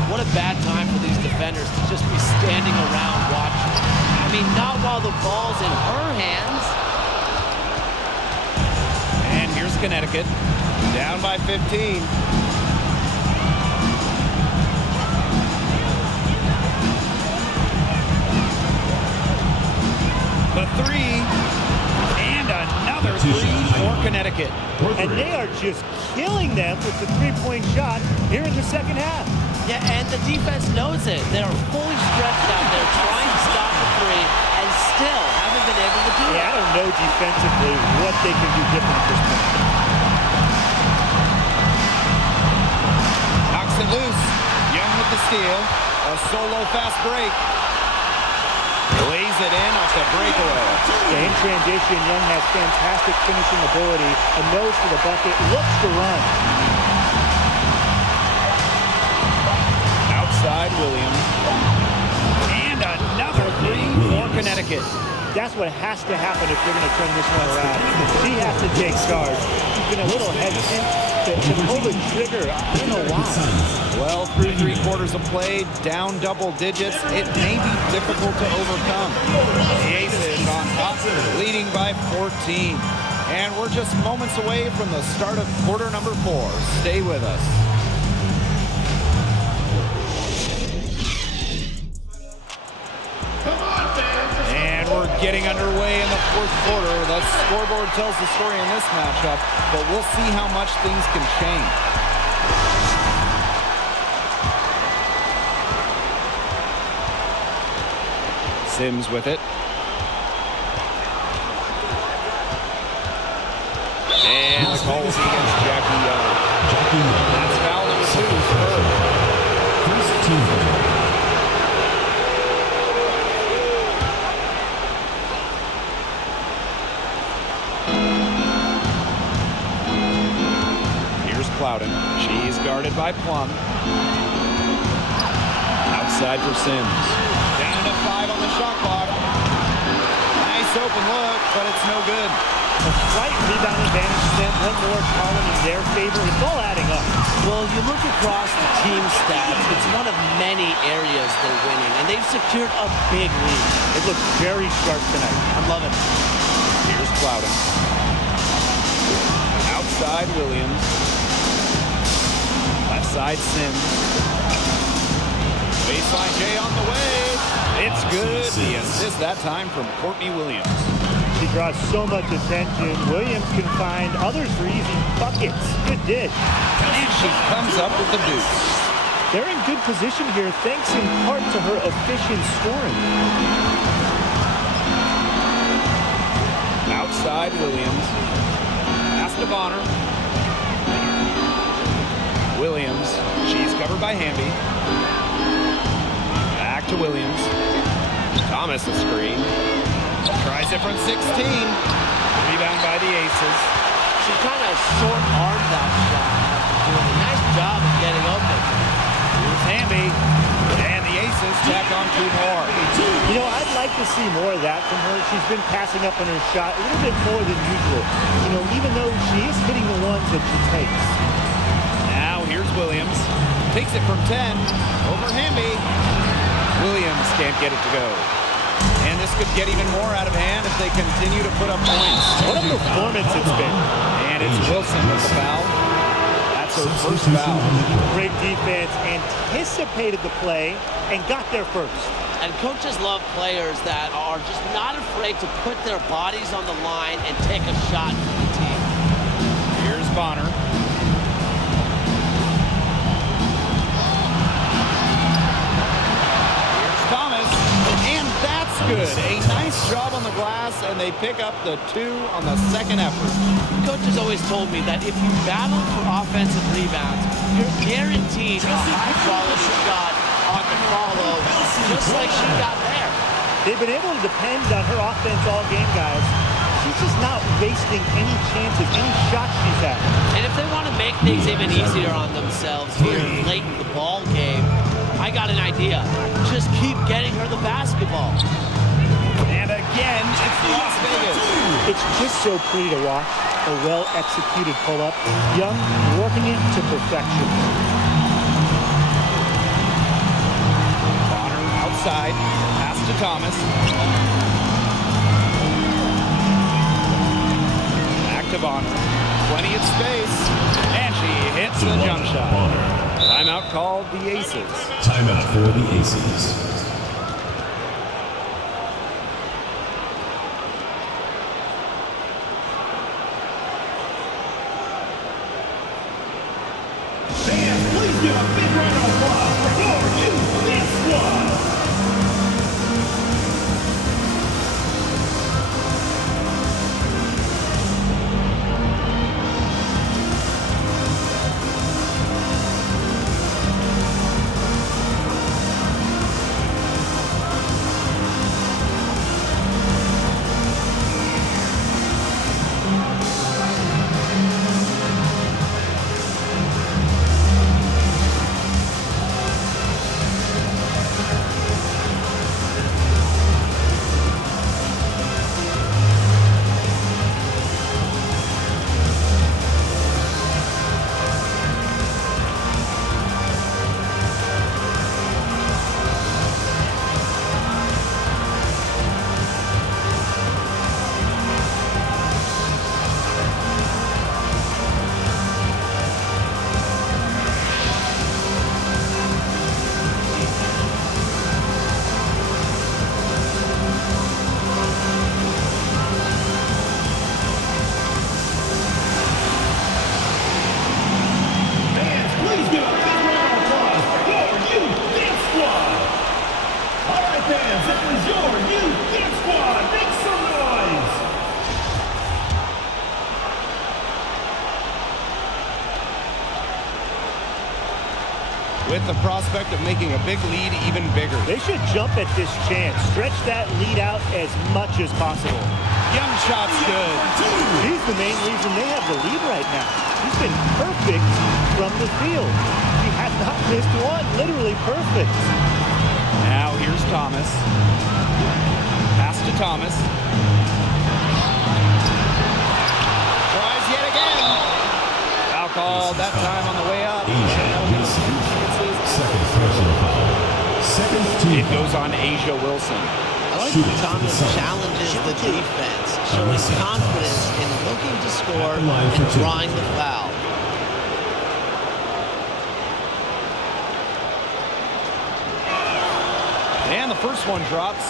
What a bad time for these defenders to just be standing around watching. I mean, not while the ball's in her hands. And here's Connecticut. Down by 15. The three. And another three for Connecticut. And they are just killing them with the three-point shot here in the second half. Yeah, and the defense knows it. They're fully stretched out there trying to stop the three and still haven't been able to do it. Yeah, I don't know defensively what they can do different at this point. Knocks it loose. Young with the steal. A solo fast break. Lays it in off the breakaway. Yeah, in transition, Young has fantastic finishing ability. A nose for the bucket. Looks to run. Outside Williams. And another three for Connecticut. That's what has to happen if they're going to turn this one around. She has to take charge. She's been a little hesitant to pull the trigger. I don't know why. Well, through 3 quarters of play, down double digits, it may be difficult to overcome. The Aces on top, leading by 14. And we're just moments away from the start of quarter number 4. Stay with us. Come on, fans. getting underway in the fourth quarter. The scoreboard tells the story in this matchup, but we'll see how much things can change. Sims with it. And the call will be against Jackie Young. That's foul number 2 for her. First team. Clouden. She's guarded by Plum. Outside for Sims. Down to 5 on the shot clock. Nice open look, but it's no good. A slight rebound advantage to them. One more column in their favor. It's all adding up. Well, you look across the team stats, it's one of many areas they're winning, and they've secured a big lead. It looks very sharp tonight. I'm loving it. Here's Clouden. Outside Williams. Left side Sims. Baseline J on the way. It's good. The assist that time from Courtney Williams. She draws so much attention. Williams can find others for easy buckets. Good dish. And she comes up with the deuce. They're in good position here, thanks in part to her efficient scoring. Outside Williams. Pass to Bonner. Williams. She's covered by Hamby. Back to Williams. Thomas a screen. Tries it from 16. Rebound by the Aces. She kind of short-armed that shot. Doing a nice job of getting open. Here's Hamby. And the Aces tack on 2 more. You know, I'd like to see more of that from her. She's been passing up on her shot a little bit more than usual. You know, even though she is hitting the ones that she takes. Now here's Williams. Takes it from 10. Over Hamby. Williams can't get it to go. And this could get even more out of hand if they continue to put up points. What a performance it's been. And it's Wilson with the foul. That's her first foul. Great defense, anticipated the play, and got there first. And coaches love players that are just not afraid to put their bodies on the line and take a shot for the team. Here's Bonner. Here's Thomas. And that's good. A nice job on the glass, and they pick up the 2 on the second effort. Coaches always told me that if you battle for offensive rebounds, you're guaranteed a high-quality shot on the follow, just like she got there. They've been able to depend on her offense all game, guys. She's just not wasting any chances, any shots she's had. And if they want to make things even easier on themselves here late in the ball game, I got an idea. Just keep getting her the basketball. And again, it's Las Vegas. It's just so pretty to watch. A well-executed pull-up. Young working it to perfection. Bonner outside. Pass to Thomas. Back to Bonner. Plenty of space. And she hits the jump shot. Timeout called the Aces. Timeout for the Aces. Fans, please give a big round of applause for your this one. with the prospect of making a big lead even bigger. They should jump at this chance. Stretch that lead out as much as possible. Young shot's good. He's the main reason they have the lead right now. He's been perfect from the field. He has not missed one. Literally perfect. Now here's Thomas. Pass to Thomas. Tries yet again. Foul called that time on the way up. Second personal foul. Second team. It goes on Asia Wilson. I like that Thomas challenges the defense, showing confidence in looking to score and drawing the foul. And the first one drops.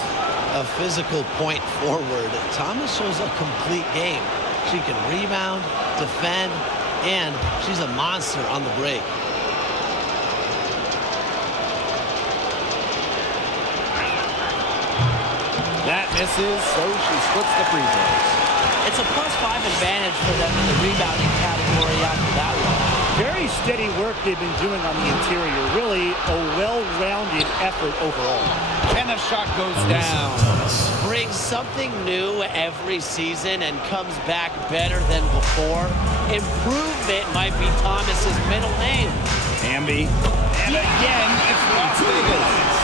A physical point forward. Thomas shows a complete game. She can rebound, defend, and she's a monster on the break. That misses, so she splits the free throws. It's a +5 advantage for them in the rebounding category after that one. Very steady work they've been doing on the interior. Really a well-rounded effort overall. And the shot goes down. Brings something new every season and comes back better than before. Improvement might be Thomas's middle name. Hamby. And again, it's Las Vegas.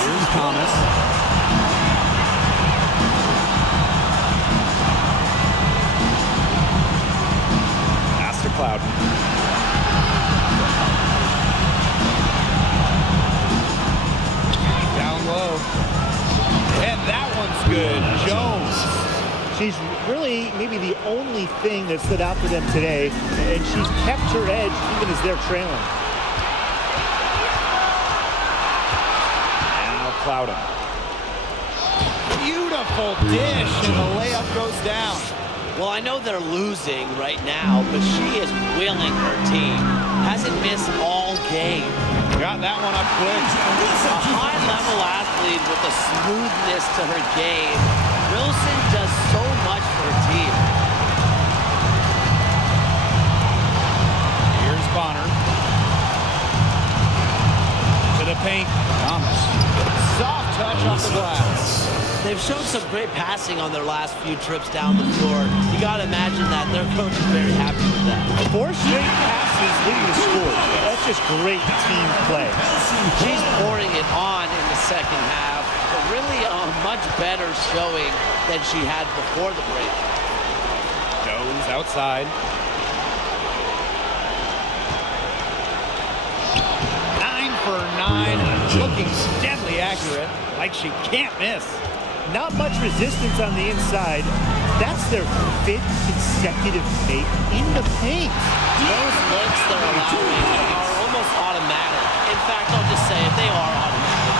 Here's Thomas. Pass to Clouden. Down low. And that one's good. Jones. She's really maybe the only thing that stood out for them today, and she's kept her edge even as they're trailing. Now Clouden. Beautiful dish, and the layup goes down. Well, I know they're losing right now, but she is willing her team. Hasn't missed all game. Got that one up quick. A high-level athlete with a smoothness to her game. Wilson does so much for her team. Here's Bonner. To the paint. Thomas. Soft touch off the glass. They've shown some great passing on their last few trips down the floor. You got to imagine that their coach is very happy with that. 4 straight passes leading to scores. That's just great team play. She's pouring it on in the second half, but really a much better showing than she had before the break. Jones outside. 9 for 9. Looking deadly accurate, like she can't miss. Not much resistance on the inside. That's their 5th consecutive make in the paint. Those looks they're allowing are almost automatic. In fact, I'll just say it, they are automatic.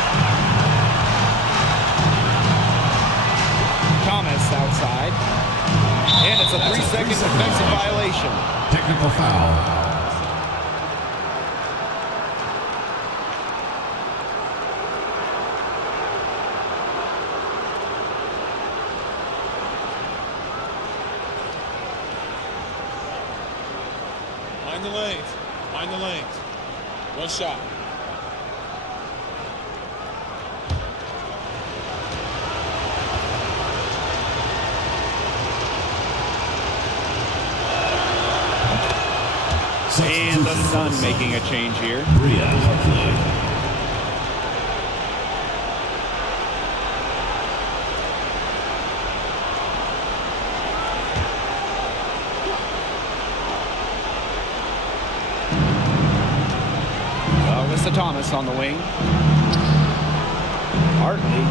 Thomas outside. And it's a 3-second defensive violation. Technical foul. Mind the lanes. Mind the lanes. One shot. And the Sun making a change here. Alyssa Thomas on the wing. Hartley.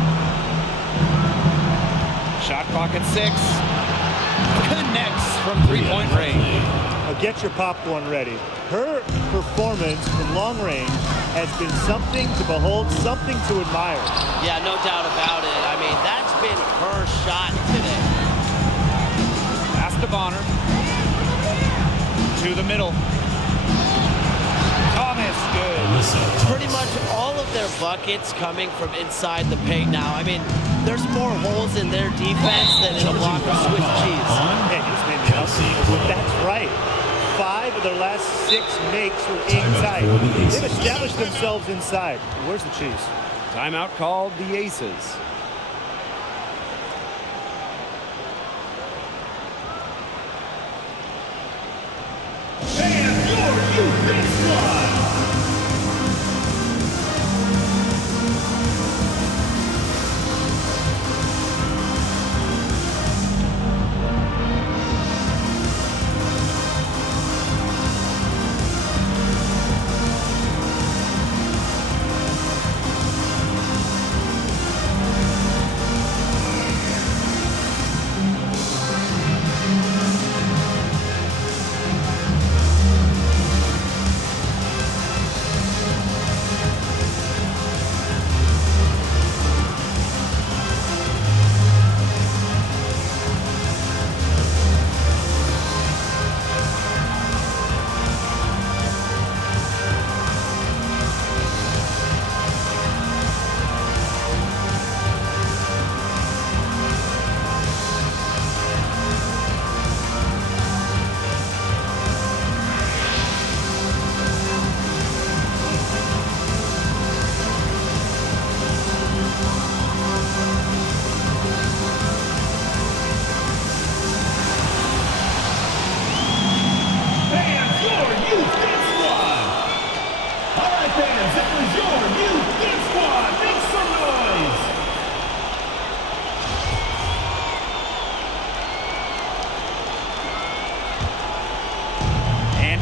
Shot clock at 6. Connects from 3-point range. Now get your popcorn ready. Her performance from long range has been something to behold, something to admire. Yeah, no doubt about it. I mean, that's been her shot today. Pass to Bonner. To the middle. Thomas, good. Pretty much all of their buckets coming from inside the paint now. I mean, there's more holes in their defense than in a block of Swiss cheese. Hey, just made me up. But that's right. 5 of their last 6 makes were inside. They've established themselves inside. Where's the cheese? Timeout called the Aces. And your youth big squad.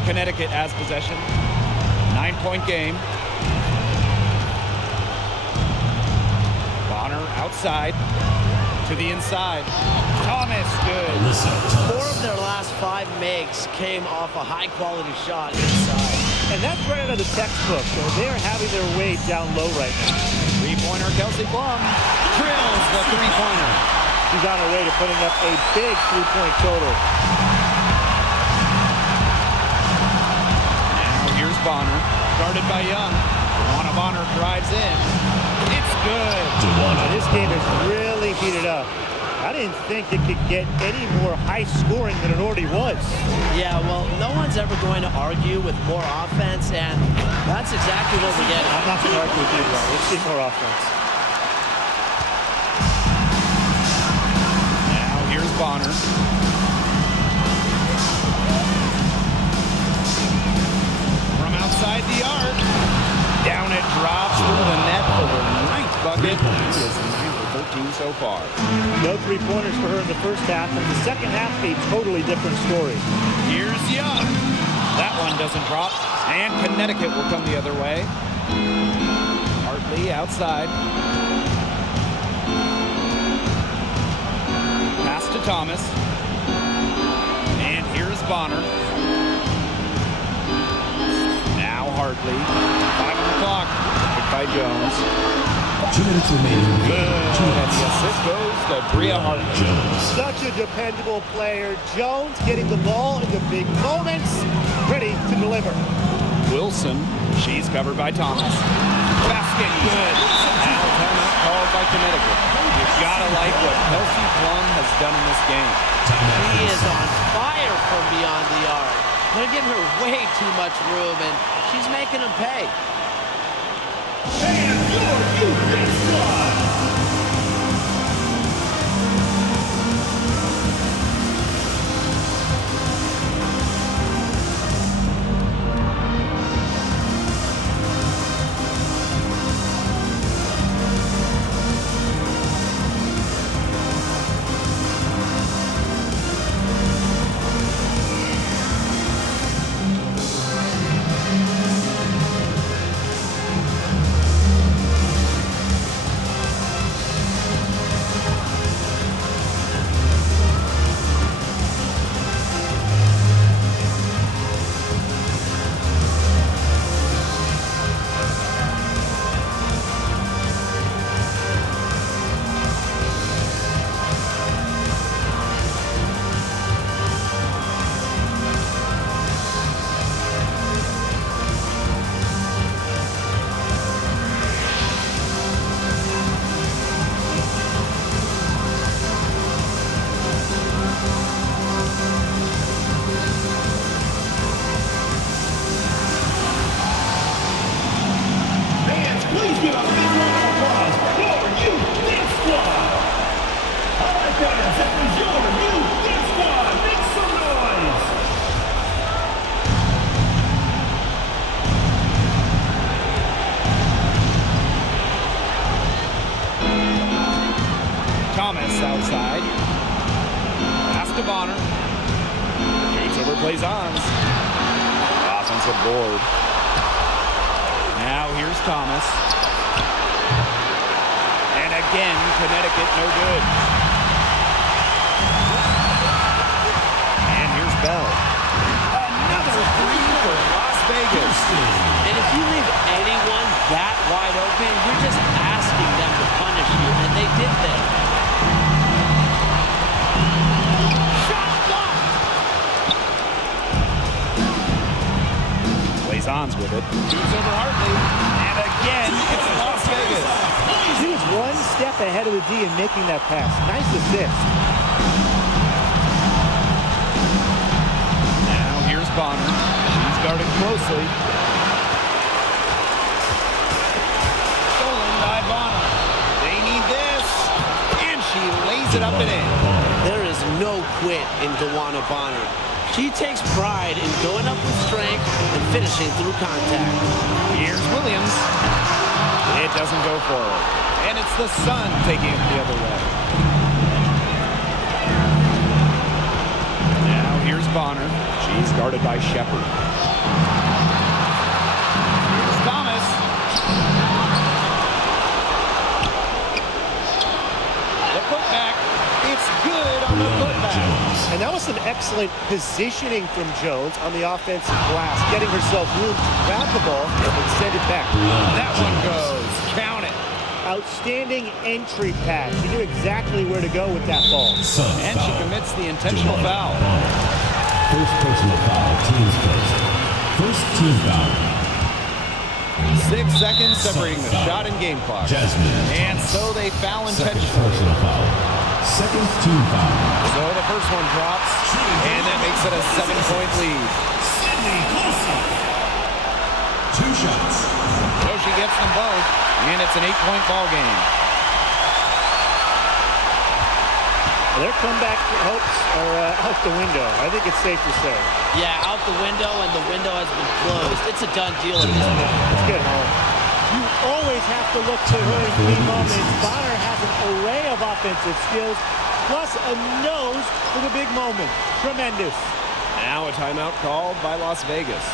Connecticut has possession. 9-point game. Bonner outside to the inside. Thomas, good. 4 of their last 5 makes came off a high-quality shot inside. And that's right out of the textbook. So they're having their way down low right now. Three-pointer, Kelsey Plum drills the three-pointer. She's on her way to putting up a big 3-point total. Bonner, guarded by Young. DeWanna Bonner drives in. It's good. This game is really heated up. I didn't think it could get any more high scoring than it already was. Yeah, well, no one's ever going to argue with more offense, and that's exactly what we're getting. I'm not going to argue with you, bro. Let's see more offense. Now here's Bonner. Outside the arc. Down it drops through the net for the 9th bucket. He is 9 for 13 so far. No 3-pointers for her in the first half. In the second half, a totally different story. Here's Young. That one doesn't drop. And Connecticut will come the other way. Hartley outside. Pass to Thomas. And here's Bonner. Hartley. 5 on the clock. Picked by Jones. 2 minutes remaining. Good. And the assist goes to Bria Hartley. Such a dependable player. Jones getting the ball in the big moments. Ready to deliver. Wilson. She's covered by Thomas. Basket good. Now timeout called by Connecticut. You've got to like what Kelsey Plum has done in this game. She is on fire from beyond the arc. They're giving her way too much room, and she's making them pay. And your youth big squad. offensive board. Now here's Thomas. And again, Connecticut no good. And here's Bell. Another three for Las Vegas. And if you leave anyone that wide open, you're just asking them to punish you, and they did that. Shot blocked. Blazon's with it. Shoots over Hartley. And again, it's Las Vegas. He was one step ahead of the D in making that pass. Nice assist. Now here's Bonner. She's guarded closely. Stolen by Bonner. They need this. And she lays it up and in. There is no quit in Dewana Bonner. She takes pride in going up with strength and finishing through contact. Here's Williams. It doesn't go for her. And it's the Sun taking it the other way. Now here's Bonner. She's guarded by Shepard. Here's Thomas. The putback. It's good on the putback. And that was some excellent positioning from Jones on the offensive glass, getting herself room to grab the ball and send it back. That one goes. Count it. Outstanding entry pass. She knew exactly where to go with that ball. And she commits the intentional foul. First personal foul, team's first. First team foul. 6 seconds separating the shot and game clock. Jasmine. And so they foul Second intentionally. personal foul. Second team foul. So the first one drops, and that makes it a 7-point lead. Sydney Wilson. 2 shots. So she gets them both, and it's an 8-point ball game. Their comeback hopes are out the window. I think it's safe to say. Yeah, out the window, and the window has been closed. It's a done deal at this point. Let's get home. You always have to look to her in key moments. Bonner has an array of offensive skills, plus a nose for the big moment. Tremendous. Now a timeout called by Las Vegas.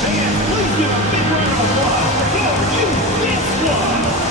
Fans, please give a big round of applause for you, this one.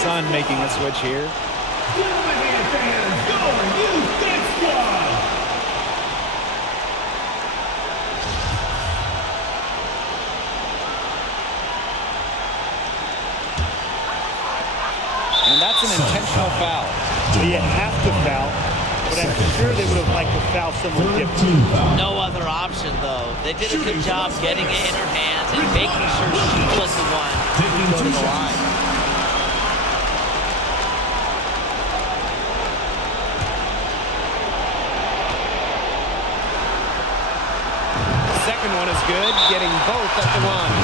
Sun making a switch here. Give them a hand, fans. Go, you, this one. And that's an intentional foul. You have to foul, but I'm sure they would have liked to foul someone different. No other option, though. They did a good job getting it in her hands and making sure she was the one to go to the line. Second one is good, getting both at the line.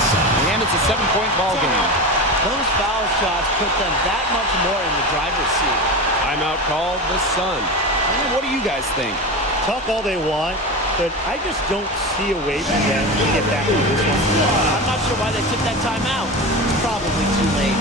And it's a 7-point ball game. Those foul shots put them that much more in the driver's seat. Timeout called the Sun. What do you guys think? Talk all they want, but I just don't see a way for them to get back into this one. I'm not sure why they took that timeout. It's probably too late.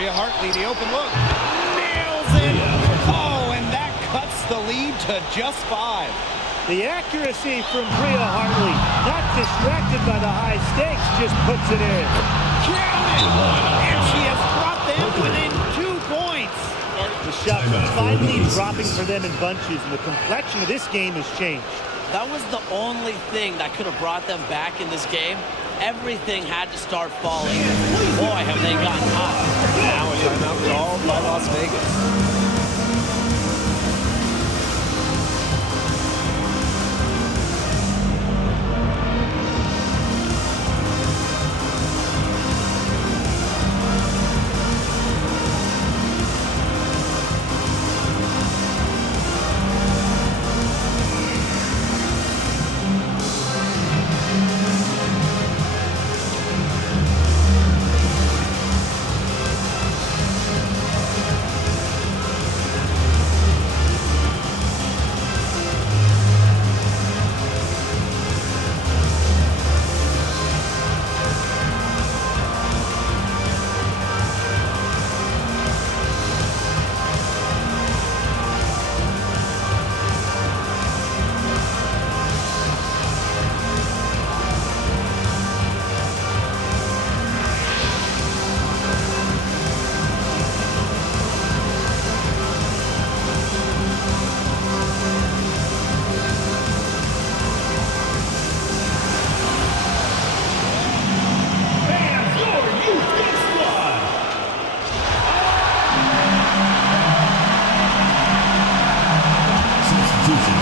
Bria Hartley, the open look. Nails it. Oh, and that cuts the lead to just 5. The accuracy from Bria Hartley, not distracted by the high stakes, just puts it in. Counted! And she has brought them within 2 points. The shot finally dropping for them in bunches, and the complexion of this game has changed. That was the only thing that could have brought them back in this game. Everything had to start falling. Boy, have they gotten hot. Now a timeout called by Las Vegas.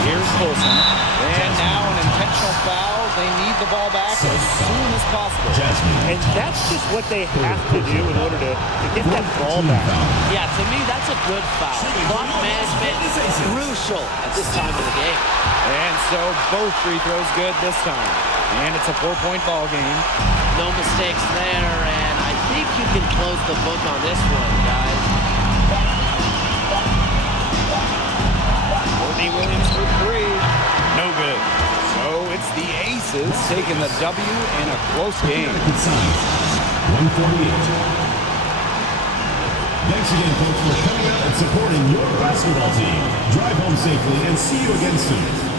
Here's Wilson. And now an intentional foul. They need the ball back as soon as possible. And that's just what they have to do in order to get that ball back. Yeah, to me, that's a good foul. Clock management is crucial at this time of the game. And so both free throws good this time. And it's a 4-point ball game. No mistakes there, and I think you can close the book on this one, guys. Courtney Williams for 3. No good. So it's the Aces taking the W in a close game. Connecticut Sun, 148. Thanks again, folks, for coming out and supporting your basketball team. Drive home safely and see you again soon.